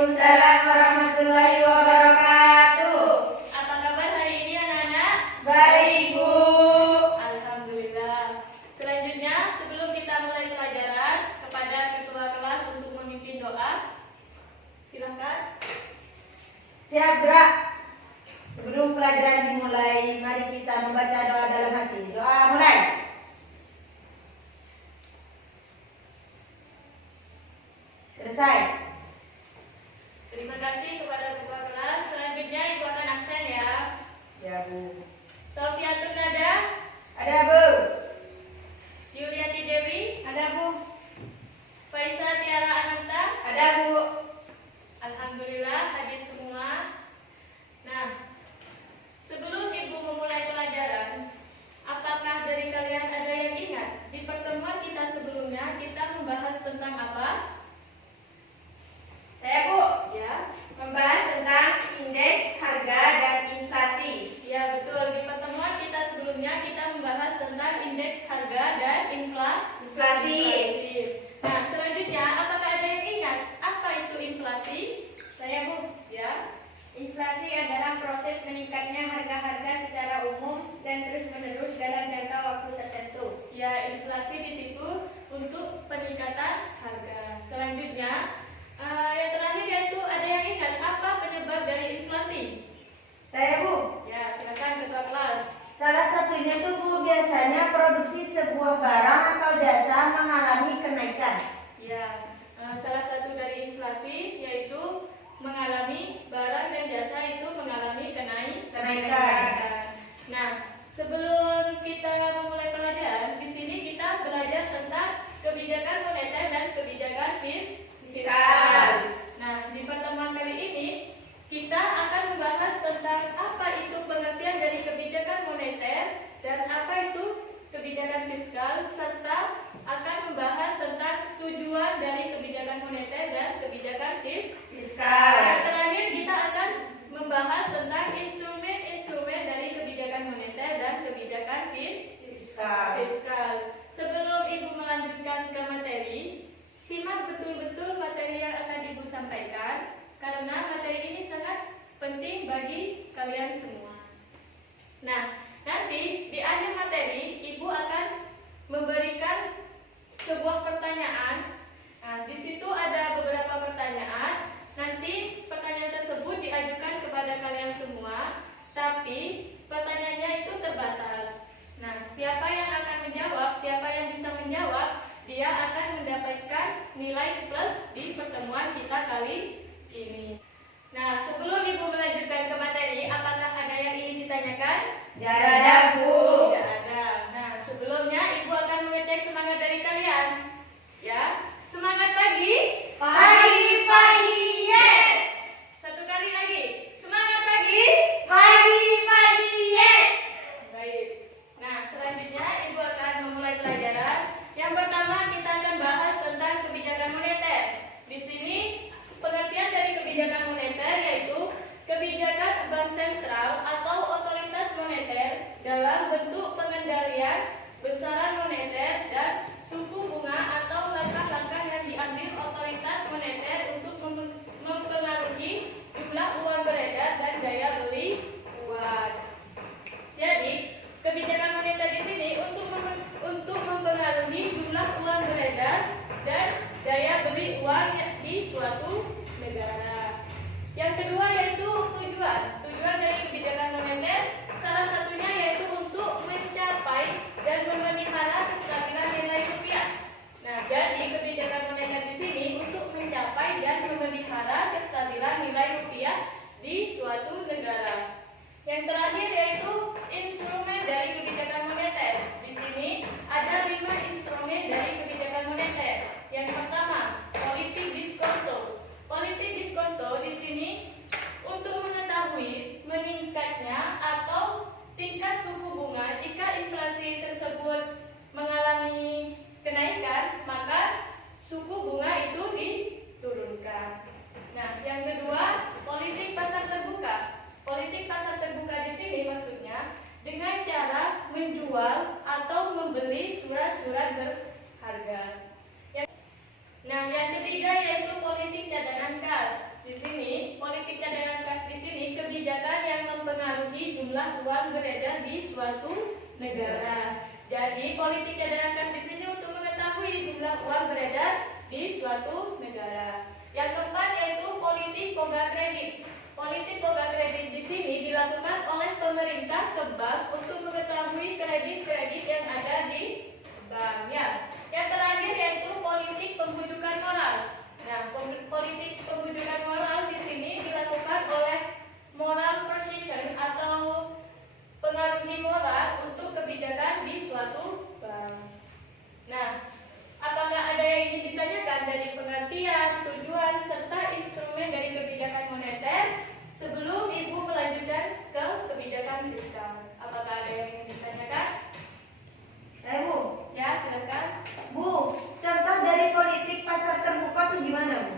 Waalaikumsalam warahmatullahi wabarakatuh. Apa kabar hari ini anak-anak? Baik, Bu. Alhamdulillah. Selanjutnya, sebelum kita mulai pelajaran, kepada ketua kelas untuk memimpin doa. Silakan. Siap, Dra. Sebelum pelajaran dimulai, mari kita membaca doa dalam hati. Doa mulai. Selesai. Terima kasih kepada ketua kelas. Selanjutnya Ibu akan absen ya. Ya, Bu. Sofiatun Nada, Ada, Bu. Yuliati Dewi, Ada, Bu. Faisa Tiara Ananta. Ada, Bu. Alhamdulillah hadir semua. Nah, sebelum Ibu memulai pelajaran, apakah dari kalian ada yang ingat di pertemuan kita sebelumnya kita membahas tentang apa? Saya, Bu, Ya, membahas tentang indeks harga dan inflasi. ya betul. Di pertemuan kita sebelumnya kita membahas tentang indeks harga dan Inflasi. Nah, selanjutnya apakah ada yang ingat apa itu inflasi? Saya, Bu. Ya, Inflasi adalah proses meningkatnya harga-harga secara umum dan terus-menerus dalam jangka waktu tertentu. ya inflasi di situ untuk peningkatan harga. Selanjutnya, yang terakhir yaitu ada yang ingat apa penyebab dari inflasi? Saya, Bu. Ya, silakan ketua kelas. Salah satunya itu, Bu, biasanya produksi sebuah barang atau jasa mengalami kenaikan. Ya, salah satu dari inflasi yaitu mengalami barang dan jasa itu mengalami kenaikan. Nah, sebelum kita memulai pelajaran, di sini kita belajar tentang kebijakan moneter dan kebijakan fiskal. Nah, di pertemuan kali ini kita akan membahas tentang apa itu pengertian dari kebijakan moneter dan apa itu kebijakan fiskal, serta akan membahas tentang tujuan dari kebijakan moneter dan kebijakan fiskal. Yang terakhir kita akan membahas tentang instrumen-instrumen dari kebijakan moneter dan kebijakan fiskal. Sebelum Ibu melanjutkan ke materi, simak betul-betul materi yang akan Ibu sampaikan karena materi ini sangat penting bagi kalian semua. Nah, nanti di akhir materi Ibu akan memberikan sebuah pertanyaan. Nah, di situ ada beberapa pertanyaan. Nanti pertanyaan tersebut diajukan kepada kalian semua, tapi pertanyaannya itu terbatas. Nah, siapa yang akan menjawab, siapa yang bisa menjawab, dia akan mendapatkan nilai plus di pertemuan kita kali ini. Nah, sebelum Ibu melanjutkan ke materi, apakah ada yang ingin ditanyakan? Ya ada, Bu. Tidak ada. Nah, sebelumnya Ibu akan mengecek semangat dari kalian. Ya, semangat pagi. Pagi-pagi, yes. Satu kali lagi. Semangat pagi. Pagi-pagi, yes. Baik. Nah, selanjutnya Ibu akan memulai pelajaran. Yang pertama kita akan bahas tentang kebijakan moneter. Di sini pengertian dari kebijakan moneter yaitu kebijakan bank sentral atau otoritas moneter dalam bentuk pengendalian besaran moneter dan suku bunga atau langkah-langkah yang diambil otoritas moneter untuk mempengaruhi jumlah uang beredar dan daya beli uang. Jadi, kebijakan moneter di sini untuk mempengaruhi jumlah uang beredar dan daya beli uang di suatu negara. Yang kedua yaitu tujuan. Tujuan dari kebijakan moneter salah satunya yaitu untuk mencapai dan memelihara kestabilan nilai rupiah. Nah, jadi kebijakan moneter di sini untuk mencapai dan memelihara kestabilan nilai rupiah di suatu negara. Yang terakhir yaitu instrumen dari kebijakan moneter. Di sini ada 5 instrumen dari kebijakan moneter. Yang pertama, politik diskonto. Politik diskonto di sini untuk mengetahui meningkatnya atau tingkat suku bunga jika inflasi tersebut mengalami kenaikan, maka suku bunga itu diturunkan. Nah, yang kedua, politik pasar terbuka. Politik pasar terbuka di sini maksudnya dengan cara menjual atau membeli surat-surat berharga. Nah, yang ketiga yaitu politik cadangan kas. Di sini, politik cadangan kas di sini kebijakan yang mempengaruhi jumlah uang beredar di suatu negara. Jadi, politik cadangan kas di sini untuk mengetahui jumlah uang beredar di suatu negara. Yang keempat yaitu politik poga kredit. Politik poga kredit di sini dilakukan oleh pemerintah ke bank untuk mengetahui kredit-kredit yang ada di bank. Ya. Yang terakhir yaitu politik pembujukan moral. Nah, politik pembujukan moral di sini dilakukan oleh moral persuasion atau pengaruhi moral untuk kebijakan di suatu bank. Nah, apakah ada yang ingin ditanyakan dari pengertian, tujuan, serta instrumen dari kebijakan moneter sebelum Ibu melanjutkan ke kebijakan fiskal? Apakah ada yang ingin ditanyakan? Bu. Ya, silakan. Bu, contoh dari politik pasar terbuka itu gimana, Bu?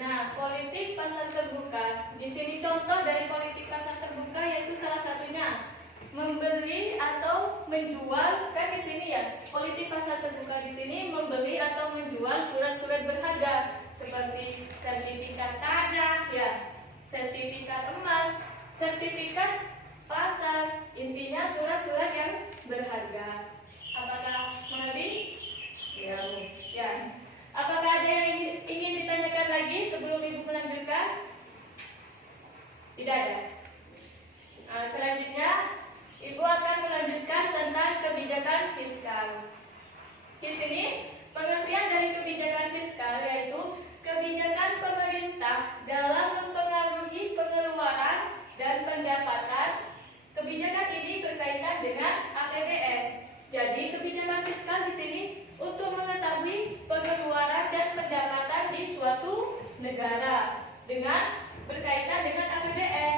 Nah, politik pasar terbuka. Di sini contoh dari politik pasar terbuka yaitu salah satunya membeli atau menjual, kan di sini ya. Politik pasar terbuka di sini membeli atau menjual surat-surat berharga seperti sertifikat tanah, ya, sertifikat emas, sertifikat pasar. Intinya surat-surat yang berharga. Apakah mengerti? Ya, Bu. Ya. Apakah ada yang ingin ditanyakan lagi sebelum Ibu melanjutkan? Tidak ada. Nah, selanjutnya Ibu akan melanjutkan tentang kebijakan fiskal. Di sini pengertian dari kebijakan fiskal yaitu kebijakan pemerintah dalam mempengaruhi pengeluaran dan pendapatan. Kebijakan ini berkaitan dengan APBN. Jadi kebijakan fiskal di sini untuk mengetahui pengeluaran dan pendapatan di suatu negara dengan berkaitan dengan APBN.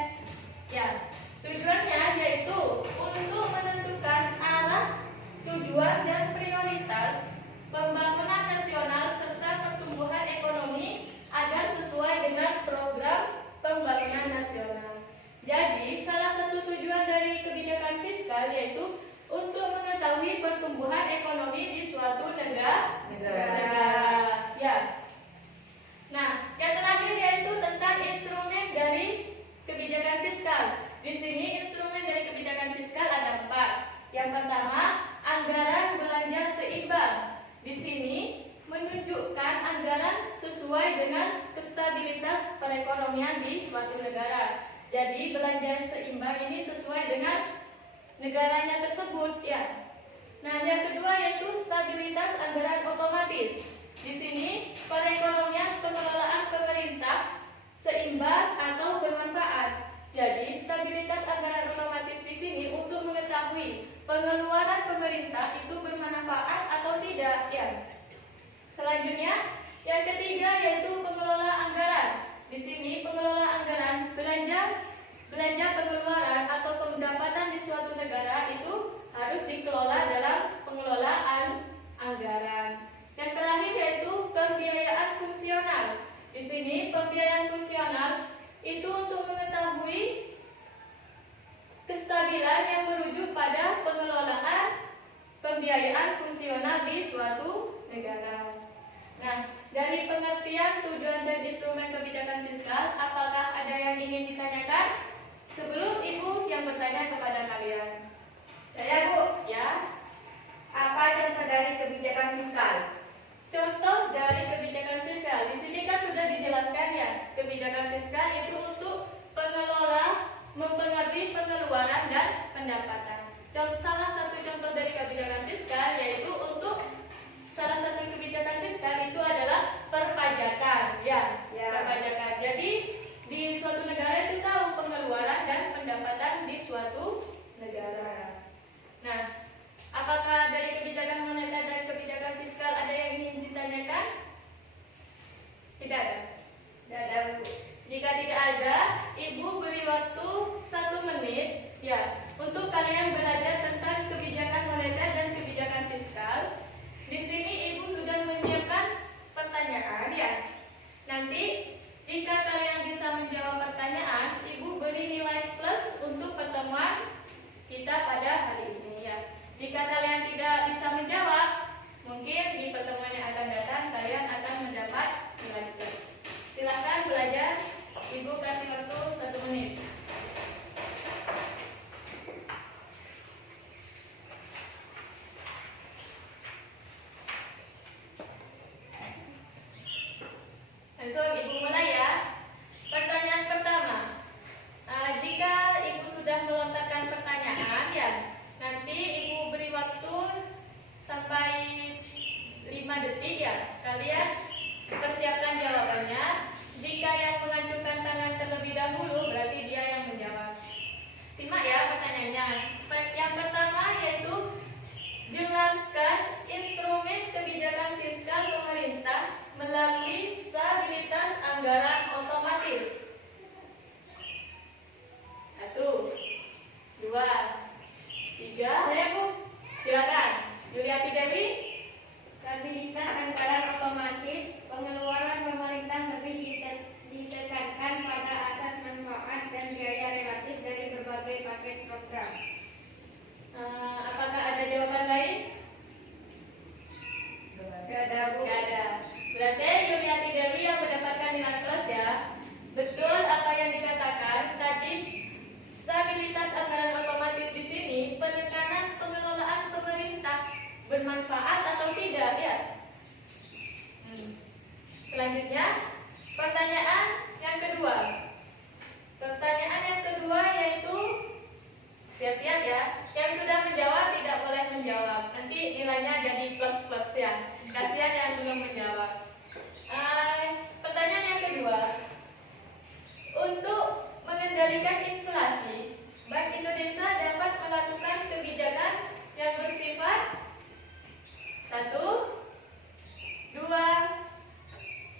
Ya, tujuannya yaitu untuk menentukan arah, tujuan dan prioritas pembangunan nasional serta pertumbuhan ekonomi agar sesuai dengan program pembangunan nasional. Jadi, salah satu tujuan dari kebijakan fiskal yaitu untuk mengetahui pertumbuhan ekonomi di suatu negara. Ya. Nah, yang terakhir yaitu tentang instrumen dari kebijakan fiskal. Di sini instrumen dari kebijakan fiskal ada 4. Yang pertama, anggaran belanja seimbang. Di sini menunjukkan anggaran sesuai dengan stabilitas perekonomian di suatu negara. Jadi belanja seimbang ini sesuai dengan negaranya tersebut, ya. Nah, yang kedua yaitu stabilitas anggaran otomatis. Di sini perekonomian pengelolaan pemerintah seimbang atau bermanfaat. Jadi stabilitas anggaran otomatis di sini untuk mengetahui pengeluaran pemerintah itu bermanfaat atau tidak, ya. Selanjutnya, yang ketiga yaitu pengelola anggaran. Di sini pengelola anggaran belanja pengeluaran atau pendapatan di suatu negara itu harus dikelola dalam pengelolaan anggaran. Yang terakhir yaitu pembiayaan fungsional. Di sini pembiayaan fungsional itu untuk mengetahui kestabilan yang merujuk pada pengelolaan pembiayaan fungsional di suatu negara. Nah, dari pengertian tujuan dan instrumen kebijakan fiskal, apakah ada yang ingin ditanyakan? Sebelum Ibu yang bertanya kepada kalian. Saya, Bu, ya. Apa contoh dari kebijakan fiskal? Contoh dari kebijakan fiskal. Di sini kan sudah dijelaskan ya. Kebijakan fiskal itu untuk pengelola mempengaruhi pengeluaran dan pendapatan. Salah satu contoh dari kebijakan fiskal yaitu untuk salah satu kebijakan fiskal itu adalah perpajakan, ya. Perpajakan. Jadi di suatu negara itu tahu pengeluaran dan pendapatan di suatu negara. Nah, apakah dari kebijakan moneter dan kebijakan fiskal ada yang ingin ditanyakan? Tidak ada. Tidak ada, Bu. Jika tidak ada, Ibu beri waktu 1 menit ya untuk kalian belajar tentang 5 detik ya. Kalian persiapkan jawabannya. Jika yang mengajukan tangan terlebih dahulu, berarti dia yang menjawab. Simak ya pertanyaannya. Yang pertama yaitu jelaskan instrumen kebijakan fiskal pemerintah melalui stabilitas anggaran otomatis. 1, 2, 3. Saya Bu, Silakan. Yuliati Dewi. stabilitas anggaran otomatis, pengeluaran pemerintah lebih ditekankan pada asas manfaat dan biaya relatif dari berbagai paket program. Apakah ada jawaban lain? Gak ada Bu. Tidak ada. Berarti Yuliati Dewi yang mendapatkan nilai plus ya. Betul apa yang dikatakan tadi, stabilitas anggaran otomatis di sini penekanan pengelolaan pemerintah bermanfaat atau tidak ya. Selanjutnya pertanyaan yang kedua. Pertanyaan yang kedua yaitu siap-siap ya. Yang sudah menjawab tidak boleh menjawab. Nanti nilainya jadi plus-plus ya. Kasihan yang belum menjawab. Pertanyaan yang kedua. Untuk mengendalikan inflasi, Bank Indonesia dapat melakukan kebijakan yang bersifat 1, 2,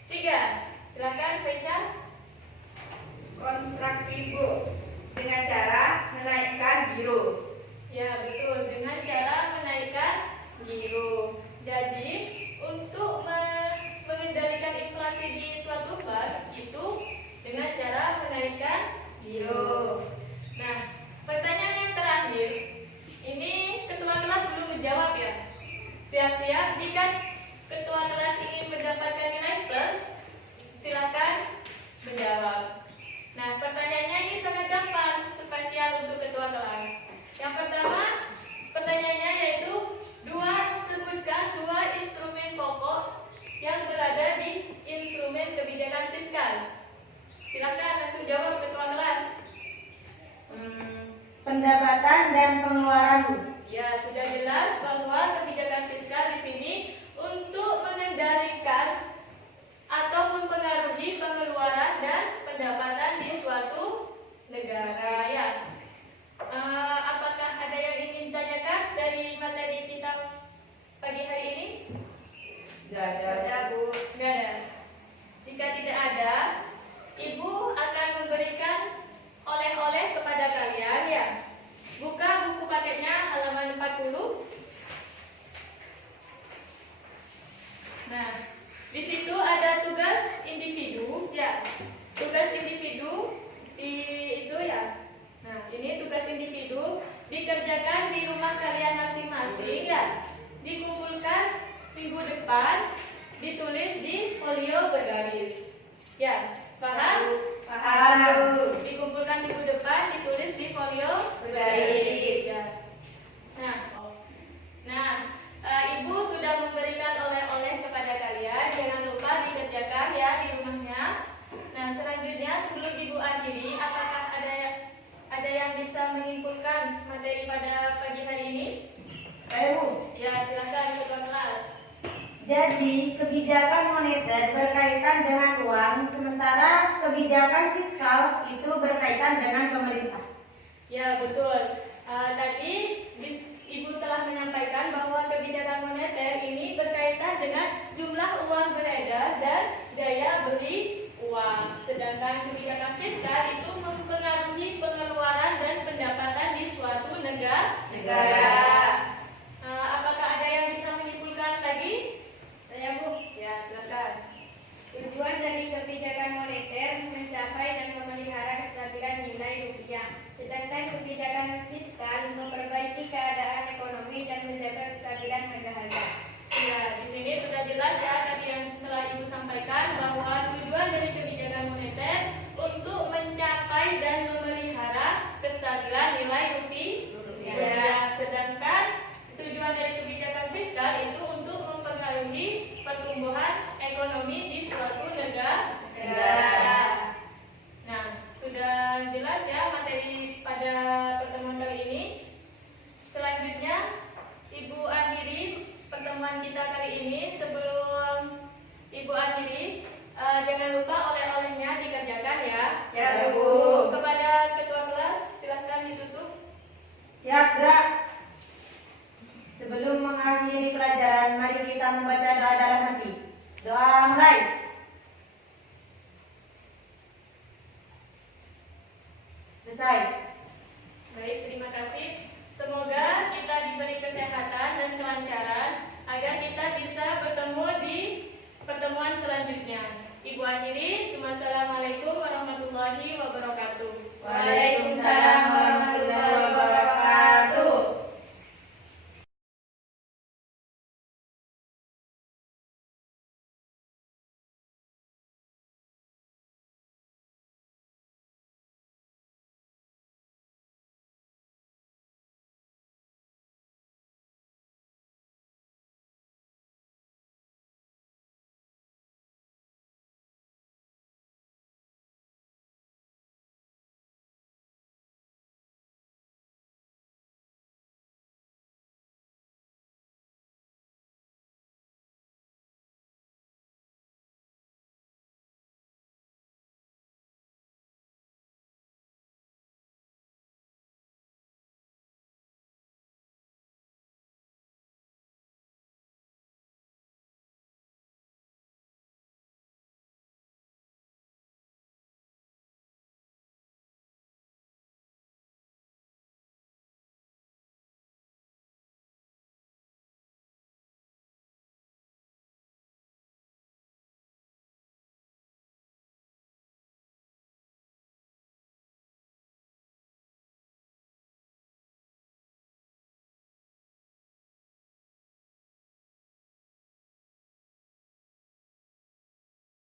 3. Silakan Fesya. Konstruktif Bu, dengan cara menaikkan giro. Ya betul, dengan cara menaikkan giro. Jadi untuk mengendalikan inflasi di suatu bank itu dengan cara menaikkan giro. Nah, pertanyaan yang terakhir, ini ketua kelas belum menjawab ya. Siap-siap, jika ketua kelas ingin mendapatkan nilai plus, silakan menjawab. Nah, pertanyaannya ini sangat gampang, spesial untuk ketua kelas. Yang pertama, pertanyaannya yaitu sebutkan 2 instrumen pokok yang berada di instrumen kebijakan fiskal. Silakan langsung jawab ketua kelas. Pendapatan dan pengeluaran Bu. Ya, sudah jelas bahwa kebijakan fiskal di sini untuk mengendalikan atau mempengaruhi pengeluaran dan pendapatan di suatu negara ya. Apakah ada yang ingin ditanyakan dari materi kita pagi hari ini? Gak ada Bu. Tidak ada. Jika tidak ada, Ibu akan memberikan oleh-oleh kepada kalian ya. Buka buku paketnya halaman 40. Nah, di situ ada tugas individu ya. Tugas individu itu ya. Nah, ini tugas individu dikerjakan di rumah kalian masing-masing ya. Dikumpulkan minggu depan, ditulis di folio bergaris. Ya, paham? Paham. Dikumpulkan minggu depan, ditulis di folio Bergaris. Ya. Nah, Ibu sudah memberikan oleh-oleh kepada kalian. Jangan lupa dikerjakan ya di rumahnya. Nah, selanjutnya sebelum Ibu akhiri, apakah ada yang bisa menyimpulkan materi pada pagi hari ini? Bu. Ya, silakan ketua kelas. Jadi kebijakan moneter berkaitan dengan uang, sementara kebijakan fiskal itu berkaitan dengan pemerintah. Ya, betul. Tadi Ibu telah menyampaikan bahwa kebijakan moneter ini berkaitan dengan jumlah uang beredar dan daya beli uang. Sedangkan kebijakan fiskal itu mempengaruhi pengeluaran dan pendapatan di suatu negara. Apakah ada yang bisa menyimpulkan lagi? Saya Bu, Ya, silakan. tujuan dari kebijakan moneter mencapai dan memelihara kestabilan nilai rupiah. Sedangkan kebijakan fiskal memperbaiki keadaan ekonomi dan menjaga kita kali ini, sebelum Ibu akhiri, jangan lupa oleh-olehnya dikerjakan ya. Ya, Bu. Kepada ketua kelas, silahkan ditutup. Siap, gerak. Sebelum mengakhiri pelajaran, mari kita membaca doa dalam hati. Doa mulai.